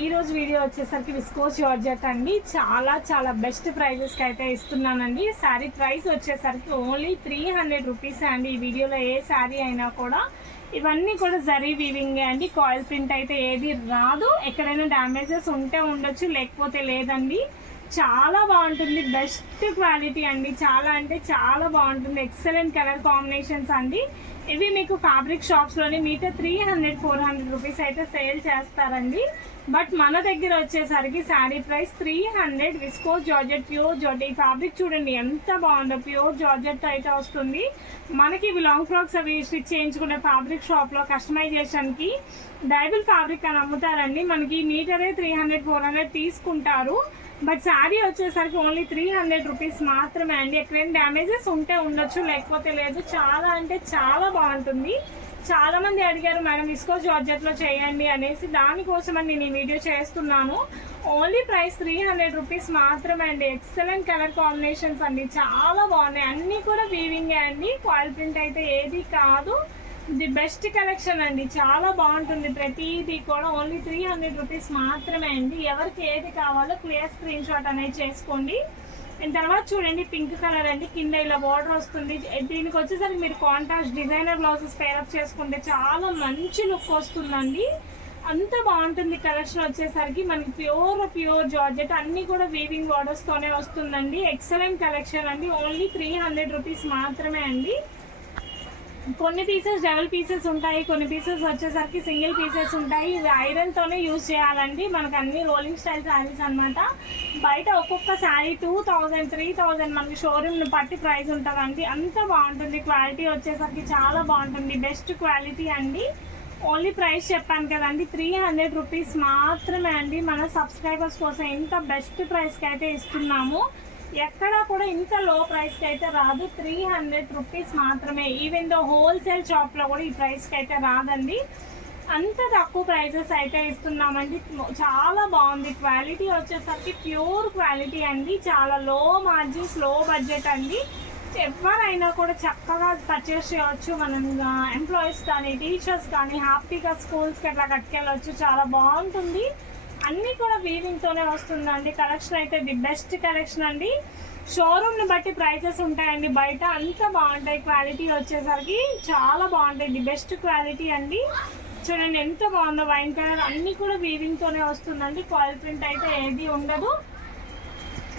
ఈ రోజు వీడియో వచ్చేసరికి విస్కోస్ జార్జెట్ అండి. చాలా బెస్ట్ ప్రైజెస్కి అయితే ఇస్తున్నానండి. శారీ ప్రైస్ వచ్చేసరికి ఓన్లీ 300 రూపీస్ అండి. ఈ వీడియోలో ఏ శారీ అయినా కూడా ఇవన్నీ కూడా జరీ వీవింగ్ అండి. కాయిల్ ప్రింట్ అయితే ఏది రాదు. ఎక్కడైనా డ్యామేజెస్ ఉంటే ఉండొచ్చు, లేకపోతే లేదండి. చాలా బాగుంటుంది, బెస్ట్ క్వాలిటీ అండి. చాలా అంటే చాలా బాగుంటుంది. ఎక్సలెంట్ కలర్ కాంబినేషన్స్ అండి. ఇవి మీకు ఫ్యాబ్రిక్ షాప్స్లోని మీటర్ 300-400 రూపీస్ అయితే సేల్ చేస్తారండి. బట్ మన దగ్గర వచ్చేసరికి sari price 300. Viscose georgette, pure georgette. ఈ ఫ్యాబ్రిక్ చూడండి ఎంత బాగుందో. ప్యూర్ జార్జెట్ అయితే వస్తుంది మనకి. ఇవి లాంగ్ ఫ్రాక్స్ అవి స్టిచ్ చేయించుకునే ఫ్యాబ్రిక్ షాప్లో కస్టమైజేషన్కి డైబుల్ ఫ్యాబ్రిక్ అని అమ్ముతారండి. మనకి మీటరే 300-400 తీసుకుంటారు. బట్ శారీ వచ్చేసరికి ఓన్లీ 300 రూపీస్ మాత్రమే అండి. ఎక్కడైనా డ్యామేజెస్ ఉంటే ఉండొచ్చు, లేకపోతే లేదు. చాలా అంటే చాలా బాగుంటుంది. చాలా మంది అడిగారు మేడం విస్కోస్ జార్జెట్లో చేయండి అనేసి, దానికోసమని నేను ఈ వీడియో చేస్తున్నాను. ఓన్లీ ప్రైస్ 300 రూపీస్ మాత్రమే అండి. ఎక్సలెంట్ కలర్ కాంబినేషన్స్ అండి, చాలా బాగున్నాయి. అన్నీ కూడా వీవింగే అండి. కాయిల్ ప్రింట్ అయితే ఏది కాదు. ది బెస్ట్ కలెక్షన్ అండి, చాలా బాగుంటుంది. ప్రతిదీ కూడా ఓన్లీ 300 రూపీస్ మాత్రమే అండి. ఎవరికి ఏది కావాలో క్లియర్ స్క్రీన్ షాట్ అనేది చేసుకోండి. తర్వాత చూడండి పింక్ కలర్ అండి. కింద ఇలా బార్డర్ వస్తుంది. దీనికి వచ్చేసరికి మీరు కాంట్రాస్ట్ డిజైనర్ బ్లౌజెస్ పేరప్ చేసుకుంటే చాలా మంచి లుక్ వస్తుందండి. అంత బాగుంటుంది కలెక్షన్ వచ్చేసరికి. మనకి ప్యూర్ జార్జెట్ అన్నీ కూడా వీవింగ్ బార్డర్స్తోనే వస్తుందండి. ఎక్సలెంట్ కలెక్షన్ అండి. ఓన్లీ 300 రూపీస్ మాత్రమే అండి. కొన్ని పీసెస్ డబుల్ పీసెస్ ఉంటాయి, కొన్ని పీసెస్ వచ్చేసరికి సింగిల్ పీసెస్ ఉంటాయి. ఇది ఐరన్తోనే యూజ్ చేయాలండి. మనకు అన్ని రోలింగ్ స్టైల్ శారీస్ అనమాట. బయట ఒక్కొక్క శారీ 2000-3000 మనకి షోరూమ్ని బట్టి ప్రైస్ ఉంటుందండి. అంత బాగుంటుంది. క్వాలిటీ వచ్చేసరికి చాలా బాగుంటుంది, బెస్ట్ క్వాలిటీ అండి. ఓన్లీ ప్రైస్ చెప్పాను కదండి, 300 రూపీస్ మాత్రమే అండి. మన సబ్స్క్రైబర్స్ కోసం ఇంత బెస్ట్ ప్రైస్కి అయితే ఇస్తున్నాము. ఎక్కడా కూడా ఇంత లో ప్రైస్కి అయితే రాదు. 300 రూపీస్ మాత్రమే. ఈవెన్ దో హోల్సేల్ షాప్లో కూడా ఈ ప్రైస్కి అయితే రాదండి. అంత తక్కువ ప్రైజెస్ అయితే ఇస్తున్నామండి. చాలా బాగుంది. క్వాలిటీ వచ్చేసరికి ప్యూర్ క్వాలిటీ అండి. చాలా లో మార్జిన్స్, లో బడ్జెట్ అండి. ఎవరైనా కూడా చక్కగా పర్చేస్ చేయవచ్చు. మనం ఎంప్లాయీస్ కానీ, టీచర్స్ కానీ హ్యాపీగా స్కూల్స్కి అట్లా కట్టుకెళ్ళవచ్చు. చాలా బాగుంటుంది. అన్నీ కూడా వీవింగ్తోనే వస్తుందండి. కలెక్షన్ అయితే ది బెస్ట్ కలెక్షన్ అండి. షోరూమ్ని బట్టి ప్రైజెస్ ఉంటాయండి. బయట అంత బాగుంటాయి. క్వాలిటీ వచ్చేసరికి చాలా బాగుంటాయి. ది బెస్ట్ క్వాలిటీ అండి. చూడండి ఎంత బాగుందో. వైన్ కలర్ అన్నీ కూడా వీవింగ్తోనే వస్తుందండి. కాయిల్ ప్రింట్ అయితే ఏది ఉండదు.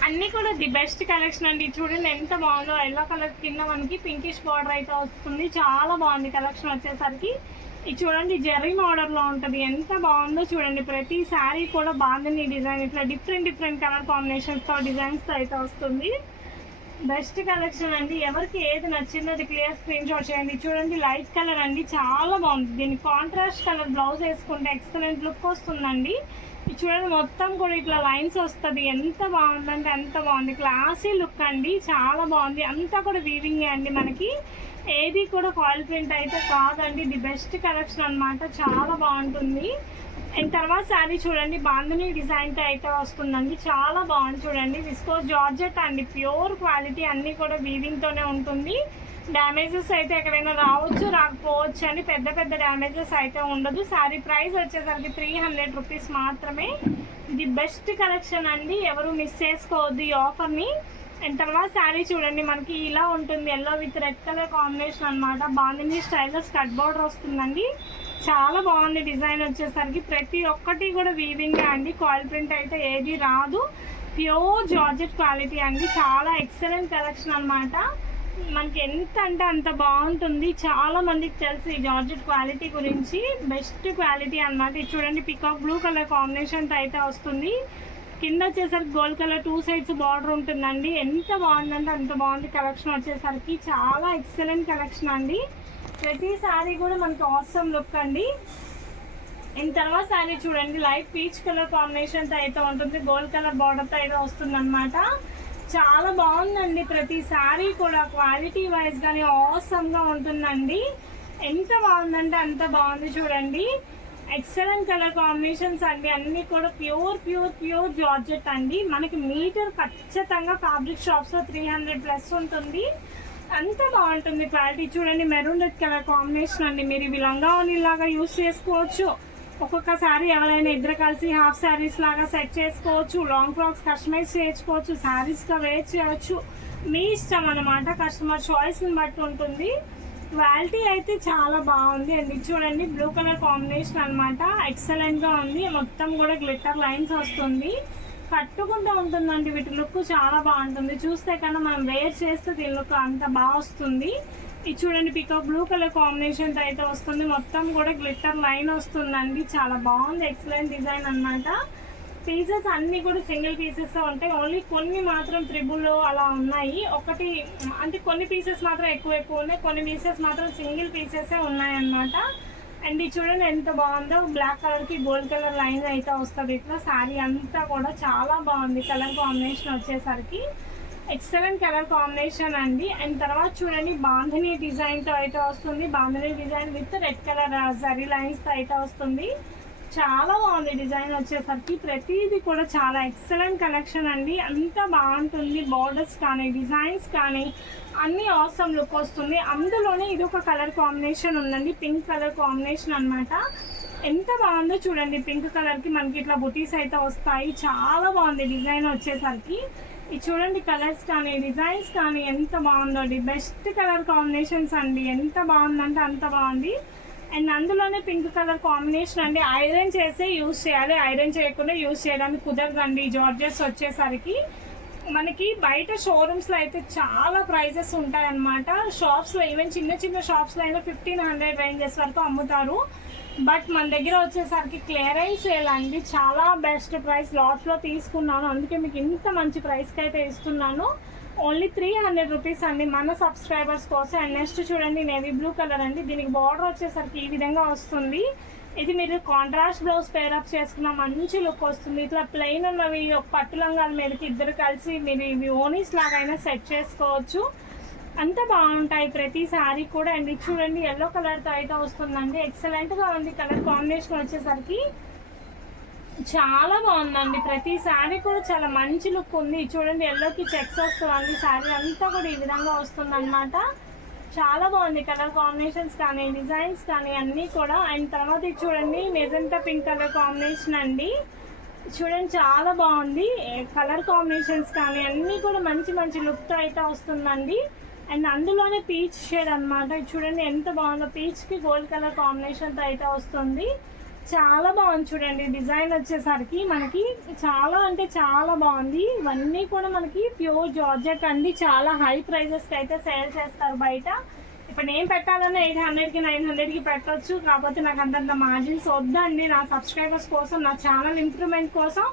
అన్నీ కూడా ది బెస్ట్ కలెక్షన్ అండి. చూడండి ఎంత బాగుందో. ఎల్లో కలర్ కింద మనకి పింకిష్ బార్డర్ అయితే వస్తుంది. చాలా బాగుంది కలెక్షన్ వచ్చేసరికి. ఇది చూడండి జెర్రీ మోడల్లో ఉంటుంది. ఎంత బాగుందో చూడండి. ప్రతి శారీ కూడా బాగుంది డిజైన్. ఇట్లా డిఫరెంట్ కలర్ కాంబినేషన్స్తో డిజైన్స్తో అయితే వస్తుంది. బెస్ట్ కలెక్షన్ అండి. ఎవరికి ఏది నచ్చిందో అది క్లియర్ స్క్రీన్ షాట్ చేయండి. చూడండి లైట్ కలర్ అండి, చాలా బాగుంది. దీనికి కాంట్రాస్ట్ కలర్ బ్లౌజ్ వేసుకుంటే ఎక్సలెంట్ లుక్ వస్తుందండి. చూడండి మొత్తం కూడా ఇట్లా లైన్స్ వస్తుంది. ఎంత బాగుందంటే అంత బాగుంది. క్లాసీ లుక్ అండి, చాలా బాగుంది. అంతా కూడా వీవింగే అండి. మనకి ఏది కూడా కాయిల్ ప్రింట్ అయితే కాదండి. ది బెస్ట్ కలెక్షన్ అనమాట. చాలా బాగుంటుంది. అండ్ తర్వాత శారీ చూడండి బాంధనీ డిజైన్తో అయితే వస్తుందండి. చాలా బాగుంది చూడండి. విస్కోస్ జార్జెట్ అండి, ప్యూర్ క్వాలిటీ. అన్నీ కూడా వీవింగ్తోనే ఉంటుంది. డ్యామేజెస్ అయితే ఎక్కడైనా రావచ్చు, రాకపోవచ్చు అని. పెద్ద డ్యామేజెస్ అయితే ఉండదు. శారీ ప్రైస్ వచ్చేసరికి 300 రూపీస్ మాత్రమే. ది బెస్ట్ కలెక్షన్ అండి. ఎవరు మిస్ చేసుకోవద్దు ఈ ఆఫర్ని. అండ్ తర్వాత శారీ చూడండి మనకి ఇలా ఉంటుంది. Yellow with red colour combination అనమాట. బాంధనీ స్టైల్లో స్కర్ట్ బార్డర్ వస్తుందండి. చాలా బాగుంది డిజైన్ వచ్చేసరికి. ప్రతి ఒక్కటి కూడా వీవింగ్ అండి. కాయిల్ ప్రింట్ అయితే ఏది రాదు. ప్యూర్ జార్జెట్ క్వాలిటీ అండి. చాలా ఎక్సలెంట్ కలెక్షన్ అనమాట. మనకి ఎంత అంటే అంత బాగుంటుంది. చాలా మందికి తెలుసు ఈ జార్జెట్ క్వాలిటీ గురించి. బెస్ట్ క్వాలిటీ అనమాట. ఇది చూడండి పికాక్ బ్లూ కలర్ కాంబినేషన్తో అయితే వస్తుంది. కింద వచ్చేసరికి గోల్డ్ కలర్ 2 సైడ్స్ బార్డర్ ఉంటుందండి. ఎంత బాగుందంటే అంత బాగుంది కలెక్షన్ వచ్చేసరికి. చాలా ఎక్సలెంట్ కలెక్షన్ అండి. ప్రతి శారీ కూడా మనకి ఆసమ్ లుక్ అండి. ఇంత తర్వాత శారీ చూడండి లైట్ పీచ్ కలర్ కాంబినేషన్తో అయితే ఉంటుంది. గోల్డ్ కలర్ బార్డర్తో అయితే వస్తుంది అనమాట. చాలా బాగుందండి. ప్రతి శారీ కూడా క్వాలిటీ వైజ్ కానీ ఆసమ్గా ఉంటుందండి. ఎంత బాగుందంటే అంత బాగుంది చూడండి. ఎక్సలెంట్ కలర్ కాంబినేషన్స్ అండి. అన్నీ కూడా ప్యూర్ జార్జెట్ అండి. మనకి మీటర్ ఖచ్చితంగా ఫ్యాబ్రిక్ షాప్స్లో 300+ ఉంటుంది. అంత బాగుంటుంది క్వాలిటీ. చూడండి మెరూన్ రెడ్ కలర్ కాంబినేషన్ అండి. మీరు ఇవి లంగా ఓణీలాగా యూస్ చేసుకోవచ్చు. ఒక్కొక్క శారీ ఎవరైనా ఇద్దరు కలిసి హాఫ్ శారీస్ లాగా సెట్ చేసుకోవచ్చు, లాంగ్ ఫ్రాక్స్ కస్టమైజ్ చేసుకోవచ్చు, శారీస్గా వేర్ చేయవచ్చు, మీ ఇష్టం అన్నమాట. కస్టమర్ చాయిస్ని బట్టి ఉంటుంది. క్వాలిటీ అయితే చాలా బాగుంది అండి. చూడండి బ్లూ కలర్ కాంబినేషన్ అనమాట, ఎక్సలెంట్గా ఉంది. మొత్తం కూడా గ్లిట్టర్ లైన్స్ వస్తుంది, కట్టుకుంటూ ఉంటుందండి. వీటి లుక్ చాలా బాగుంటుంది. చూస్తే కన్నా మనం వేర్ చేస్తే దీని లుక్ అంత బాగా వస్తుంది. ఇది చూడండి పికాక్ బ్లూ కలర్ కాంబినేషన్ అయితే వస్తుంది. మొత్తం కూడా గ్లిట్టర్ లైన్ వస్తుందండి, చాలా బాగుంది. ఎక్సలెంట్ డిజైన్ అనమాట. పీసెస్ అన్నీ కూడా సింగిల్ పీసెస్ ఉంటాయి. ఓన్లీ కొన్ని మాత్రం త్రిబుల్ అలా ఉన్నాయి. ఒకటి అంటే కొన్ని పీసెస్ మాత్రం ఎక్కువ ఉన్నాయి, కొన్ని పీసెస్ మాత్రం సింగిల్ పీసెసే ఉన్నాయన్నమాట. అండ్ ఇది చూడండి ఎంత బాగుందో, బ్లాక్ కలర్కి గోల్డ్ కలర్ లైన్ అయితే వస్తుంది. ఇట్లా శారీ అంతా కూడా చాలా బాగుంది. కలర్ కాంబినేషన్ వచ్చేసరికి ఎక్సలెంట్ కలర్ కాంబినేషన్ అండి. అండ్ తర్వాత చూడండి బాంధనీ డిజైన్తో అయితే వస్తుంది. Bandhani design with red colour zari లైన్స్తో అయితే వస్తుంది. చాలా బాగుంది డిజైన్ వచ్చేసరికి. ప్రతిదీ కూడా చాలా ఎక్సలెంట్ కలెక్షన్ అండి, అంత బాగుంటుంది. బార్డర్స్ కానీ డిజైన్స్ కానీ అన్నీ ఆసమ్ లుక్ వస్తుంది. అందులోనే ఇది ఒక కలర్ కాంబినేషన్ ఉందండి, పింక్ కలర్ కాంబినేషన్ అనమాట. ఎంత బాగుందో చూడండి. పింక్ కలర్కి మనకి ఇట్లా బుటీస్ అయితే వస్తాయి. చాలా బాగుంది డిజైన్ వచ్చేసరికి. ఇది చూడండి కలర్స్ కానీ డిజైన్స్ కానీ ఎంత బాగుందో. బెస్ట్ కలర్ కాంబినేషన్స్ అండి, ఎంత బాగుందంటే అంత బాగుంది. అండ్ అందులోనే పింక్ కలర్ కాంబినేషన్ అండి. ఐరన్ చేసే యూజ్ చేయాలి, ఐరన్ చేయకుండా యూజ్ చేయడానికి కుదరదండి. జార్జెస్ వచ్చేసరికి మనకి బయట షోరూమ్స్లో అయితే చాలా ప్రైజెస్ ఉంటాయన్నమాట. షాప్స్లో ఈవెన్ చిన్న చిన్న షాప్స్లో అయినా 1500 రేంజెస్ వరకు అమ్ముతారు. బట్ మన దగ్గర వచ్చేసరికి క్లియరెన్స్ సేల్ అండి, చాలా బెస్ట్ ప్రైస్. లాట్లో తీసుకున్నాను, అందుకే మీకు ఇంత మంచి ప్రైస్కి అయితే ఇస్తున్నాను. ఓన్లీ 300 రూపీస్ అండి మన సబ్స్క్రైబర్స్ కోసం. అండ్ నెక్స్ట్ చూడండి నేవీ బ్లూ కలర్ అండి. దీనికి బార్డర్ వచ్చేసరికి ఈ విధంగా వస్తుంది. ఇది మీరు కాంట్రాస్ట్ బ్లౌజ్ పేరప్ చేసుకున్న మంచి లుక్ వస్తుంది. ఇట్లా ప్లెయిన్ ఉన్నవి పట్టు లంగాల మీదకి ఇద్దరు కలిసి మీరు ఇవి ఓనీస్ లాగైనా సెట్ చేసుకోవచ్చు, అంత బాగుంటాయి ప్రతి శారీ కూడా. అండ్ ఇది చూడండి ఎల్లో కలర్తో అయితే వస్తుందండి, ఎక్సలెంట్గా ఉంది. కలర్ కాంబినేషన్ వచ్చేసరికి చాలా బాగుందండి. ప్రతి శారీ కూడా చాలా మంచి లుక్ ఉంది. చూడండి ఎల్లోకి చెక్స్ వస్తుంది. శారీ అంతా కూడా ఈ విధంగా వస్తుంది అనమాట. చాలా బాగుంది కలర్ కాంబినేషన్స్ కానీ డిజైన్స్ కానీ అన్నీ కూడా. అండ్ తర్వాత ఇది చూడండి మెజెంటా పింక్ కలర్ కాంబినేషన్ అండి. చూడండి చాలా బాగుంది. కలర్ కాంబినేషన్స్ కానీ అన్నీ కూడా మంచి మంచి లుక్తో అయితే వస్తుందండి. అండ్ అందులోనే పీచ్ షేడ్ అనమాట. చూడండి ఎంత బాగుందో, పీచ్కి గోల్డ్ కలర్ కాంబినేషన్తో అయితే వస్తుంది. చాలా బాగుంది చూడండి. డిజైన్ వచ్చేసరికి మనకి చాలా అంటే చాలా బాగుంది. ఇవన్నీ కూడా మనకి ప్యూర్ జార్జెట్ అండి. చాలా హై ప్రైజెస్కి అయితే సేల్ చేస్తారు బయట. ఇప్పుడు నేను పెట్టాలన్నా 800కి 900కి పెట్టవచ్చు. కాకపోతే నాకు అంతంత మార్జిన్స్ వద్దండి. నా సబ్స్క్రైబర్స్ కోసం, నా ఛానల్ ఇంప్రూవ్మెంట్ కోసం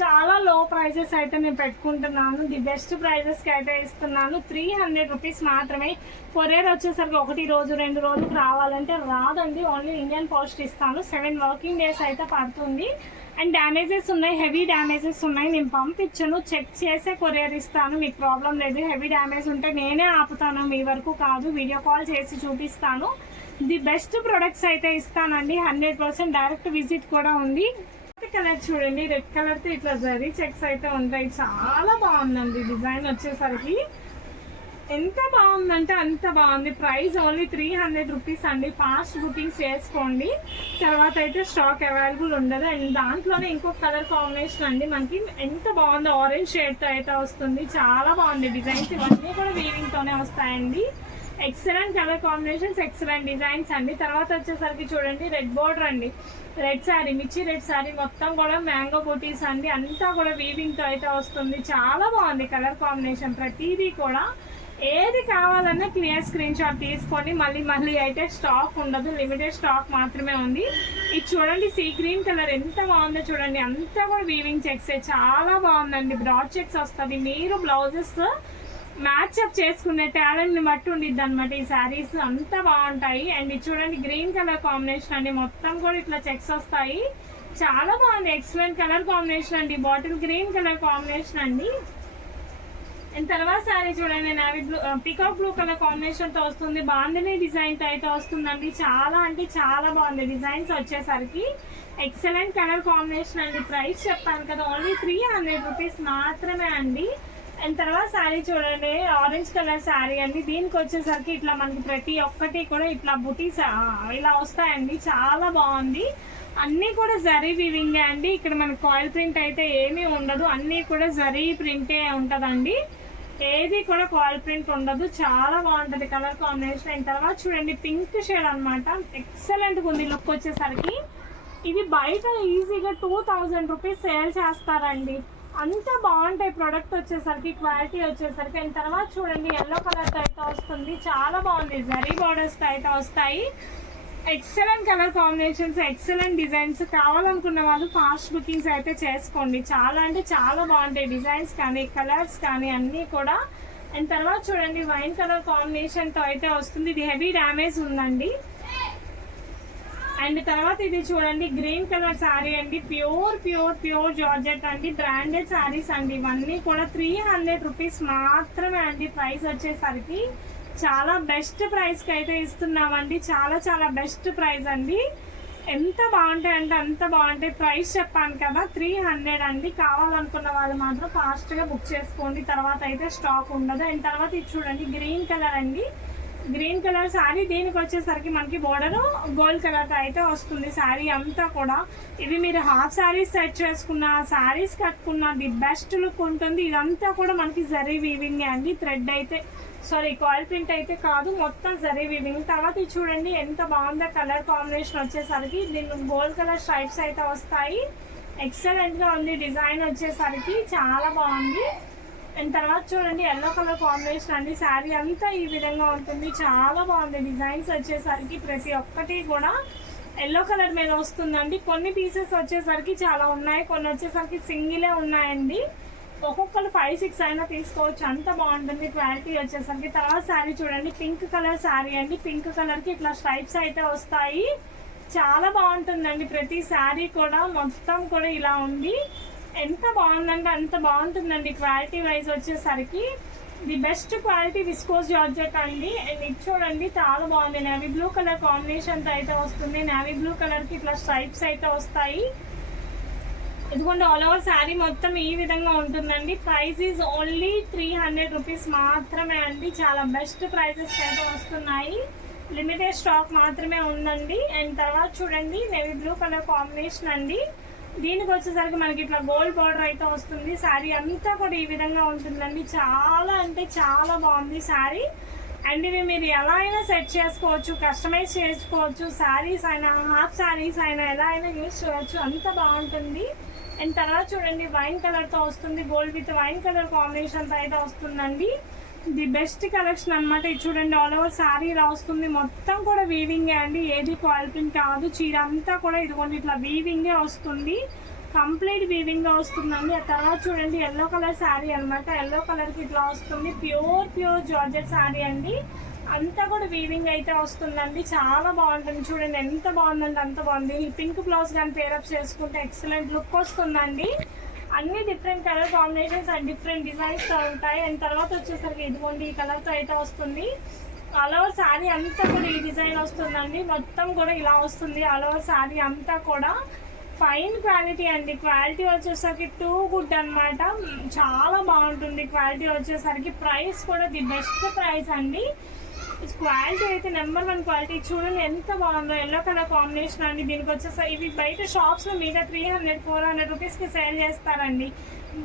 చాలా లో ప్రైజెస్ అయితే నేను పెట్టుకుంటున్నాను. ది బెస్ట్ ప్రైజెస్కి అయితే ఇస్తున్నాను. 300 రూపీస్ మాత్రమే. కొరియర్ వచ్చేసరికి 1 రోజు 2 రోజులకు రావాలంటే రాదండి. ఓన్లీ ఇండియన్ పోస్ట్ ఇస్తాను. 7 వర్కింగ్ డేస్ అయితే పడుతుంది. అండ్ డ్యామేజెస్ ఉన్నాయి, హెవీ డ్యామేజెస్ ఉన్నాయి. నేను పంపించను, చెక్ చేసే కొరియర్ ఇస్తాను. మీకు ప్రాబ్లం లేదు. హెవీ డ్యామేజ్ ఉంటే నేనే ఆపుతాను, మీ వరకు కాదు. వీడియో కాల్ చేసి చూపిస్తాను. ది బెస్ట్ ప్రొడక్ట్స్ అయితే ఇస్తానండి. 100% డైరెక్ట్ విజిట్ కూడా ఉంది. కలర్ చూడండి రెడ్ కలర్తో ఇట్లా జరీ చెక్స్ అయితే ఉంటాయి. చాలా బాగుందండి డిజైన్ వచ్చేసరికి. ఎంత బాగుందంటే అంత బాగుంది. ప్రైస్ ఓన్లీ 300 రూపీస్ అండి. ఫాస్ట్ బుకింగ్స్ చేసుకోండి, తర్వాత అయితే స్టాక్ అవైలబుల్ ఉండదు. అండ్ దాంట్లోనే ఇంకొక కలర్ కాంబినేషన్ అండి. మనకి ఎంత బాగుందో, ఆరెంజ్ షేడ్తో అయితే వస్తుంది. చాలా బాగుంది డిజైన్స్. ఇవన్నీ కూడా వీవింగ్తోనే వస్తాయండి. Excellent colour combinations, excellent designs అండి. తర్వాత వచ్చేసరికి చూడండి రెడ్ బోర్డర్ అండి. రెడ్ శారీ, మిర్చి రెడ్ శారీ, మొత్తం కూడా మ్యాంగో బూటీస్ అండి. అంతా కూడా వీవింగ్తో అయితే వస్తుంది. చాలా బాగుంది కలర్ కాంబినేషన్. ప్రతిదీ కూడా ఏది కావాలన్నా క్లియర్ స్క్రీన్ షాట్ తీసుకొని మళ్ళీ అయితే స్టాక్ ఉండదు, లిమిటెడ్ స్టాక్ మాత్రమే ఉంది. ఇది చూడండి సీ గ్రీన్ కలర్ ఎంత బాగుందో చూడండి. అంతా కూడా వీవింగ్ చెక్స్, చాలా బాగుందండి. బ్రాడ్ చెక్స్ వస్తుంది. మీరు బ్లౌజెస్ మ్యాచ్అప్ చేసుకునే టాలెంట్ని బట్టి ఉండిద్ది అనమాట. ఈ శారీస్ అంతా బాగుంటాయి. అండ్ ఇది చూడండి గ్రీన్ కలర్ కాంబినేషన్ అండి. మొత్తం కూడా ఇట్లా చెక్స్ వస్తాయి. చాలా బాగుంది. ఎక్సలెంట్ కలర్ కాంబినేషన్ అండి. బాటిల్ గ్రీన్ కలర్ కాంబినేషన్ అండి. అండ్ తర్వాత శారీ చూడండి navy blue, peacock blue colour కాంబినేషన్తో వస్తుంది. బాందిని డిజైన్తో అయితే వస్తుందండి. చాలా అంటే చాలా బాగుంది డిజైన్స్ వచ్చేసరికి. ఎక్సలెంట్ కలర్ కాంబినేషన్ అండి. ప్రైస్ చెప్పాను కదా, ఓన్లీ 300 రూపీస్ మాత్రమే అండి. అండ్ తర్వాత శారీ చూడండి ఆరెంజ్ కలర్ శారీ అండి. దీనికి వచ్చేసరికి ఇట్లా మనకి ప్రతి ఒక్కటి కూడా ఇట్లా బుటీస్ ఇలా వస్తాయండి. చాలా బాగుంది. అన్నీ కూడా జరీ వీవింగే అండి. ఇక్కడ మనకి కాయిల్ ప్రింట్ అయితే ఏమీ ఉండదు, అన్నీ కూడా జరీ ప్రింటే ఉంటుందండి. ఏది కూడా కాయిల్ ప్రింట్ ఉండదు. చాలా బాగుంటుంది కలర్ కాంబినేషన్. అయిన తర్వాత చూడండి పింక్ షేడ్ అనమాట, ఎక్సలెంట్గా ఉంది లుక్ వచ్చేసరికి. ఇవి బయట ఈజీగా 2000 రూపీస్ సేల్ చేస్తారండి, అంత బాగుంటాయి ప్రోడక్ట్ వచ్చేసరికి, క్వాలిటీ వచ్చేసరికి. అయిన తర్వాత చూడండి ఎల్లో కలర్తో అయితే వస్తుంది, చాలా బాగుంది. జరీ బార్డర్స్తో అయితే వస్తాయి. Excellent colour combinations, excellent designs. కావాలనుకున్న వాళ్ళు ఫాస్ట్ బుకింగ్స్ అయితే చేసుకోండి. చాలా అంటే చాలా బాగుంటాయి డిజైన్స్ కానీ కలర్స్ కానీ అన్నీ కూడా. అండ్ తర్వాత చూడండి వైన్ కలర్ కాంబినేషన్తో అయితే వస్తుంది. ఇది హెవీ డ్యామేజ్ ఉందండి. అండ్ తర్వాత ఇది చూడండి గ్రీన్ కలర్ శారీ అండి, ప్యూర్ ప్యూర్ ప్యూర్ జార్జెట్ అండి, బ్రాండెడ్ శారీస్ అండి. ఇవన్నీ కూడా 300 రూపీస్ మాత్రమే అండి. ప్రైస్ వచ్చేసరికి చాలా బెస్ట్ ప్రైస్కి అయితే ఇస్తున్నామండి. చాలా చాలా బెస్ట్ ప్రైస్ అండి. ఎంత బాగుంటాయి అంటే అంత బాగుంటాయి. ప్రైస్ చెప్పాను కదా 300 అండి. కావాలనుకున్న వాళ్ళు మాత్రం ఫాస్ట్గా బుక్ చేసుకోండి, తర్వాత అయితే స్టాక్ ఉండదు. అండ్ తర్వాత ఇది చూడండి గ్రీన్ కలర్ అండి, గ్రీన్ కలర్ శారీ. దీనికి వచ్చేసరికి మనకి బోర్డర్ గోల్డ్ కలర్ అయితే వస్తుంది శారీ అంతా కూడా. ఇవి మీరు హాఫ్ శారీస్ సెట్ చేసుకున్న, శారీస్ కట్టుకున్న ది బెస్ట్ లుక్ ఉంటుంది. ఇదంతా కూడా మనకి జరీ వీవింగ్ అండి, థ్రెడ్ అయితే కాయిల్ ప్రింట్ అయితే కాదు, మొత్తం జరీ వీవింగ్. తర్వాత ఇది చూడండి ఎంత బాగుందో కలర్ కాంబినేషన్ వచ్చేసరికి. దీని గోల్డ్ కలర్ స్ట్రైప్స్ అయితే వస్తాయి. ఎక్సలెంట్గా ఉంది డిజైన్ వచ్చేసరికి, చాలా బాగుంది. అండ్ తర్వాత చూడండి ఎల్లో కలర్ కాంబినేషన్ అండి, శారీ అంతా ఈ విధంగా ఉంటుంది. చాలా బాగుంది డిజైన్స్ వచ్చేసరికి, ప్రతి ఒక్కటి కూడా ఎల్లో కలర్ మీద వస్తుందండి. కొన్ని పీసెస్ వచ్చేసరికి చాలా ఉన్నాయి, కొన్ని వచ్చేసరికి సింగిలే ఉన్నాయండి. ఒక్కొక్కరు 5-6 అయినా తీసుకోవచ్చు, అంత బాగుంటుంది క్వాలిటీ వచ్చేసరికి. తర్వాత శారీ చూడండి పింక్ కలర్ శారీ అండి, పింక్ కలర్కి ఇట్లా స్ట్రైప్స్ అయితే వస్తాయి. చాలా బాగుంటుందండి ప్రతి శారీ కూడా, మొత్తం కూడా ఇలా ఉంది. ఎంత బాగుందంటే అంత బాగుంటుందండి క్వాలిటీ వైజ్ వచ్చేసరికి. The best quality viscose georgette అండి. అండ్ ఇది చూడండి చాలా బాగుంది, నేవీ బ్లూ కలర్ కాంబినేషన్తో అయితే వస్తుంది. నేవీ బ్లూ కలర్కి ఇట్లా స్ట్రైప్స్ అయితే వస్తాయి. ఇదిగోండి ఆల్ ఓవర్ శారీ మొత్తం ఈ విధంగా ఉంటుందండి. ప్రైస్ ఈజ్ ఓన్లీ 300 రూపీస్ మాత్రమే అండి. చాలా బెస్ట్ ప్రైజెస్ అయితే వస్తున్నాయి, లిమిటెడ్ స్టాక్ మాత్రమే ఉందండి. అండ్ తర్వాత చూడండి నేవీ బ్లూ కలర్ కాంబినేషన్ అండి. దీనికి వచ్చేసరికి మనకి ఇట్లా గోల్డ్ బార్డర్ అయితే వస్తుంది. శారీ అంతా కూడా ఈ విధంగా ఉంటుందండి. చాలా అంటే చాలా బాగుంది శారీ. అండ్ ఇవి మీరు ఎలా అయినా సెట్ చేసుకోవచ్చు, కస్టమైజ్ చేసుకోవచ్చు. శారీస్ అయినా హాఫ్ శారీస్ అయినా ఎలా అయినా యూజ్ చేయవచ్చు, అంత బాగుంటుంది. అండ్ తర్వాత చూడండి వైన్ కలర్తో వస్తుంది, గోల్డ్ విత్ వైన్ కలర్ కాంబినేషన్తో అయితే వస్తుందండి. ది బెస్ట్ కలెక్షన్ అనమాట. ఇది చూడండి ఆల్ ఓవర్ శారీ ఇలా వస్తుంది, మొత్తం కూడా వీవింగే అండి, ఏది కాయిల్ ప్రింట్ కాదు. చీర అంతా కూడా ఇదిగోండి ఇట్లా వీవింగే వస్తుంది, కంప్లీట్ వీవింగ్గా వస్తుందండి. ఆ తర్వాత చూడండి ఎల్లో కలర్ శారీ అనమాట, ఎల్లో కలర్కి ఇట్లా వస్తుంది. ప్యూర్ ప్యూర్ జార్జెట్ శారీ అండి, అంతా కూడా వీవింగ్ అయితే వస్తుందండి. చాలా బాగుంటుంది చూడండి, ఎంత బాగుందండి అంత బాగుంది. ఈ పింక్ బ్లౌజ్ కానీ పేరప్ చేసుకుంటే ఎక్సలెంట్ లుక్ వస్తుందండి. అన్ని different colour combinations and different డిజైన్స్తో ఉంటాయి. అండ్ తర్వాత వచ్చేసరికి ఇదిగోండి ఈ కలర్తో అయితే వస్తుంది. ఆల్ ఓవర్ శారీ అంతా కూడా ఈ డిజైన్ వస్తుందండి, మొత్తం కూడా ఇలా వస్తుంది. ఆల్ ఓవర్ శారీ అంతా కూడా ఫైన్ క్వాలిటీ అండి. క్వాలిటీ వచ్చేసరికి టూ గుడ్ అనమాట, చాలా బాగుంటుంది క్వాలిటీ వచ్చేసరికి. ప్రైస్ కూడా ది బెస్ట్ ప్రైస్ అండి. క్వాలిటీ అయితే నెంబర్ 1 క్వాలిటీ. చూడండి ఎంత బాగుందో, ఎల్లో కలర్ కాంబినేషన్ అండి. దీనికి వచ్చేసరికి ఇవి బయట షాప్స్లో మీద 300-400 రూపీస్కి సేల్ చేస్తారండి,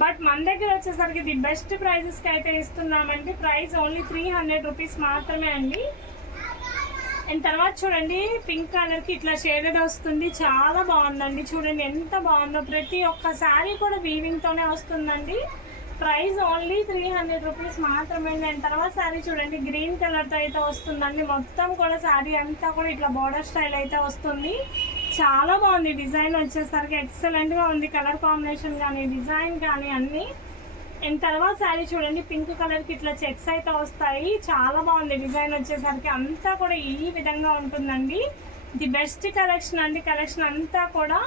బట్ మన దగ్గర వచ్చేసరికి ది బెస్ట్ ప్రైజెస్కి అయితే ఇస్తున్నామండి. ప్రైస్ ఓన్లీ 300 రూపీస్ మాత్రమే అండి. అండ్ తర్వాత చూడండి పింక్ కలర్కి ఇట్లా షేడెడ్ వస్తుంది, చాలా బాగుందండి. చూడండి ఎంత బాగుందో, ప్రతి ఒక్క శారీ కూడా వీవింగ్తోనే వస్తుందండి. ప్రైస్ ఓన్లీ 300 రూపీస్ మాత్రమే. అండ్ తర్వాత శారీ చూడండి గ్రీన్ కలర్తో అయితే వస్తుందండి, మొత్తం కూడా శారీ అంతా కూడా ఇట్లా బార్డర్ స్టైల్ అయితే వస్తుంది. చాలా బాగుంది డిజైన్ వచ్చేసరికి, ఎక్సలెంట్గా ఉంది కలర్ కాంబినేషన్ కానీ డిజైన్ కానీ అన్నీ. అండ్ తర్వాత శారీ చూడండి పింక్ కలర్కి ఇట్లా చెక్స్ అయితే వస్తాయి, చాలా బాగుంది డిజైన్ వచ్చేసరికి. అంతా కూడా ఈ విధంగా ఉంటుందండి. ది బెస్ట్ కలెక్షన్ అండి, కలెక్షన్ అంతా కూడా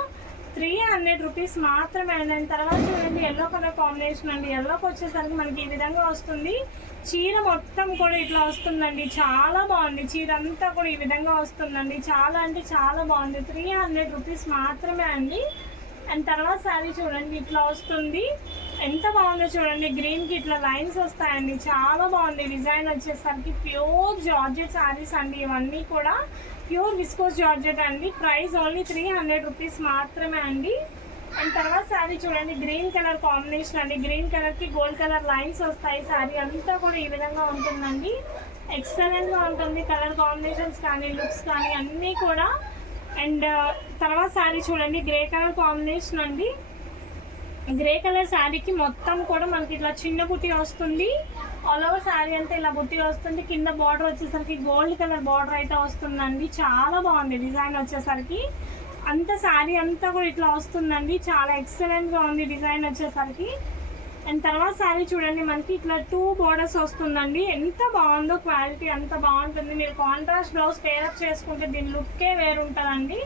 300 రూపీస్ మాత్రమే. అండ్ తర్వాత చూడండి ఎల్లో కలర్ కాంబినేషన్ అండి, ఎల్లోకి వచ్చేసరికి మనకి ఈ విధంగా వస్తుంది. చీర మొత్తం కూడా ఇట్లా వస్తుందండి, చాలా బాగుంది. చీర అంతా కూడా ఈ విధంగా వస్తుందండి, చాలా అంటే చాలా బాగుంది. 300 రూపీస్ మాత్రమే అండి. అండ్ తర్వాత శారీ చూడండి ఇట్లా వస్తుంది, ఎంత బాగుందో చూడండి. గ్రీన్కి ఇట్లా లైన్స్ వస్తాయండి, చాలా బాగుంది డిజైన్ వచ్చేసరికి. ప్యూర్ జార్జెట్ శారీస్ అండి ఇవన్నీ కూడా. ప్యూర్ విస్కోస్ జార్జెట్ అండి. ప్రైస్ ఓన్లీ 300 రూపీస్ మాత్రమే అండి. అండ్ తర్వాత శారీ చూడండి, గ్రీన్ కలర్ కాంబినేషన్ అండి. గ్రీన్ కలర్కి గోల్డ్ కలర్ లైన్స్ వస్తాయి. శారీ అంతా కూడా ఈ విధంగా ఉంటుందండి. ఎక్సలెంట్గా ఉంటుంది. కలర్ కాంబినేషన్స్ కానీ లుక్స్ కానీ అన్నీ కూడా. అండ్ తర్వాత శారీ చూడండి, గ్రే కలర్ కాంబినేషన్ అండి. గ్రే కలర్ శారీకి మొత్తం కూడా మనకి ఇట్లా చిన్న బుట్టి వస్తుంది. ఆల్ ఓవర్ శారీ అంతా ఇలా బుట్టి వస్తుంది. కింద బార్డర్ వచ్చేసరికి గోల్డ్ కలర్ బార్డర్ అయితే వస్తుందండి. చాలా బాగుంది డిజైన్ వచ్చేసరికి. అంత శారీ అంతా కూడా ఇట్లా వస్తుందండి. చాలా ఎక్సలెంట్గా ఉంది డిజైన్ వచ్చేసరికి. అండ్ తర్వాత శారీ చూడండి, మనకి ఇట్లా 2 బోర్డర్స్ వస్తుందండి. ఎంత బాగుందో క్వాలిటీ, అంత బాగుంటుంది. మీరు కాంట్రాస్ట్ బ్లౌజ్ పేరప్ చేసుకుంటే దీని లుక్కే వేరుంటుందండి.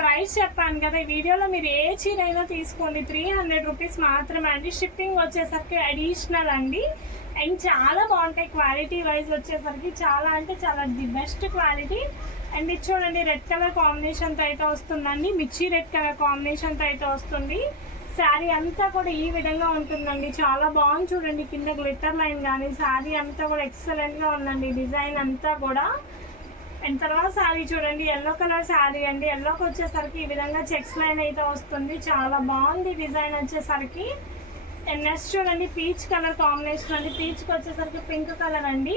ప్రైస్ చెప్పాను కదా, ఈ వీడియోలో మీరు ఏ చీర అయినా తీసుకోండి, 300 రూపీస్ మాత్రమే అండి. షిప్పింగ్ వచ్చేసరికి అడిషనల్ అండి. అండ్ చాలా బాగుంటాయి క్వాలిటీ వైజ్ వచ్చేసరికి. చాలా అంటే చాలా ది బెస్ట్ క్వాలిటీ. అండ్ ఇది చూడండి, రెడ్ కలర్ కాంబినేషన్తో అయితే వస్తుందండి. మిర్చి రెడ్ కలర్ కాంబినేషన్తో అయితే వస్తుంది. శారీ అంతా కూడా ఈ విధంగా ఉంటుందండి. చాలా బాగుంది చూడండి. కింద గ్లిటర్ లైన్ కానీ శారీ అంతా కూడా ఎక్సలెంట్గా ఉందండి డిజైన్ అంతా కూడా. అండ్ తర్వాత శారీ చూడండి, ఎల్లో కలర్ శారీ అండి. ఎల్లోకి వచ్చేసరికి ఈ విధంగా చెక్స్ లైన్ అయితే వస్తుంది. చాలా బాగుంది డిజైన్ వచ్చేసరికి. అండ్ నెక్స్ట్ చూడండి, పీచ్ కలర్ కాంబినేషన్ అండి. పీచ్కి వచ్చేసరికి పింక్ కలర్ అండి.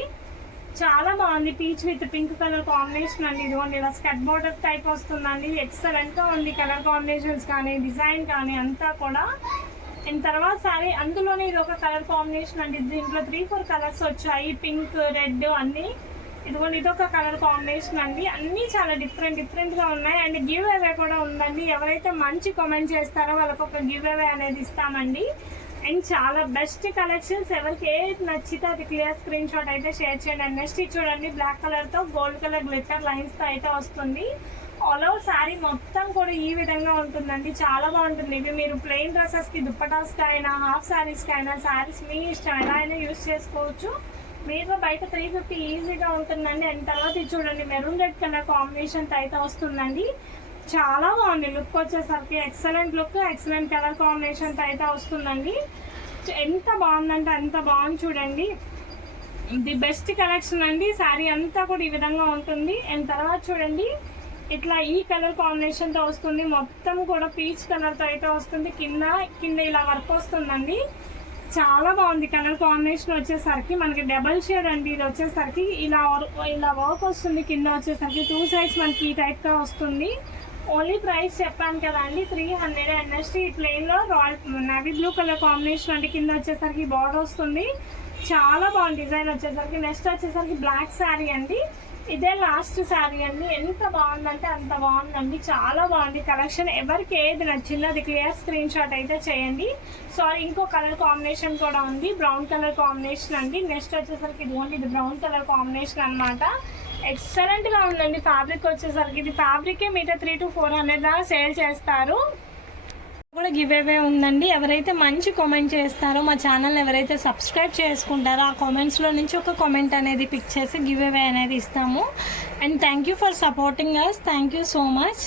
చాలా బాగుంది. Peach with pink colour combination అండి. ఇదిగోండి ఇలా స్కర్ట్ బోర్డర్ టైప్ వస్తుందండి. ఎక్సలెంట్గా ఉంది కలర్ కాంబినేషన్స్ కానీ డిజైన్ కానీ అంతా కూడా. అండ్ తర్వాత సారీ అందులోనే ఇది ఒక కలర్ కాంబినేషన్ అండి. దీంట్లో 3-4 కలర్స్ వచ్చాయి, పింక్ రెడ్ అన్నీ. ఇదిగోండి ఇదొక కలర్ కాంబినేషన్ అండి. అన్నీ చాలా డిఫరెంట్గా ఉన్నాయి. అండ్ గివ్ అవే కూడా ఉందండి. ఎవరైతే మంచి కామెంట్ చేస్తారో వాళ్ళకి ఒక గివ్ అవే అనేది ఇస్తామండి. అండ్ చాలా బెస్ట్ కలెక్షన్స్. ఎవరికి ఏది నచ్చితే అది క్లియర్ స్క్రీన్ షాట్ అయితే షేర్ చేయండి. అండ్ నెక్స్ట్ చూడండి, బ్లాక్ కలర్తో గోల్డ్ కలర్ గ్లిటర్ లైన్స్తో అయితే వస్తుంది. ఆల్ ఓవర్ శారీ మొత్తం కూడా ఈ విధంగా ఉంటుందండి. చాలా బాగుంటుంది. ఇవి మీరు ప్లెయిన్ డ్రెస్సెస్కి, దుప్పటాస్కి అయినా, హాఫ్ శారీస్కి అయినా, శారీస్ మీ ఇష్టం ఎలా అయినా యూజ్ చేసుకోవచ్చు. మీరు బయట 350 ఈజీగా ఉంటుందండి. అండ్ తర్వాత ఇది చూడండి, మెరూన్ రెడ్ కలర్ కాంబినేషన్తో అయితే వస్తుందండి. చాలా బాగుంది లుక్ వచ్చేసరికి. ఎక్సలెంట్ లుక్, ఎక్సలెంట్ కలర్ కాంబినేషన్తో అయితే వస్తుందండి. ఎంత బాగుందంటే అంత బాగుంది చూడండి. ది బెస్ట్ కలెక్షన్ అండి. శారీ అంతా కూడా ఈ విధంగా ఉంటుంది. అండ్ తర్వాత చూడండి, ఇట్లా ఈ కలర్ కాంబినేషన్తో వస్తుంది. మొత్తం కూడా పీచ్ కలర్తో అయితే వస్తుంది. కింద ఇలా వర్క్ వస్తుందండి. చాలా బాగుంది కలర్ కాంబినేషన్ వచ్చేసరికి. మనకి డబల్ షేడ్ అండి. ఇది వచ్చేసరికి ఇలా వర్క్ వస్తుంది. కింద వచ్చేసరికి 2 సైడ్స్ మనకి ఈ టైప్గా వస్తుంది. ఓన్లీ ప్రైస్ చెప్పాను కదా అండి, 300. అండ్ నెక్స్ట్ ఈ ప్లెయిన్లో నేవీ బ్లూ కలర్ కాంబినేషన్ అండి. కింద వచ్చేసరికి బార్డర్ వస్తుంది. చాలా బాగుంది డిజైన్ వచ్చేసరికి. నెక్స్ట్ వచ్చేసరికి బ్లాక్ శారీ అండి. ఇదే లాస్ట్ శారీ అండి. ఎంత బాగుందంటే అంత బాగుందండి. చాలా బాగుంది కలెక్షన్. ఎవరికి ఏది నచ్చిందో అది క్లియర్ స్క్రీన్ షాట్ అయితే చేయండి. సారీ, ఇంకో కలర్ కాంబినేషన్ కూడా ఉంది, బ్రౌన్ కలర్ కాంబినేషన్ అండి. నెక్స్ట్ వచ్చేసరికి ఇది బ్రౌన్ కలర్ కాంబినేషన్ అనమాట. ఎక్సలెంట్గా ఉందండి. ఫ్యాబ్రిక్ వచ్చేసరికి ఇది ఫ్యాబ్రికే మీటర్ 300 to 400 దాకా సేల్ చేస్తారు. కూడా గివ్ అవే ఉందండి. ఎవరైతే మంచి కామెంట్ చేస్తారో, మా ఛానల్ ఎవరైతే సబ్స్క్రైబ్ చేసుకుంటారో ఆ కామెంట్స్లో నుంచి ఒక కామెంట్ అనేది పిక్ చేసి గివ్ అవే అనేది ఇస్తాము. And thank you for supporting us. Thank you so much.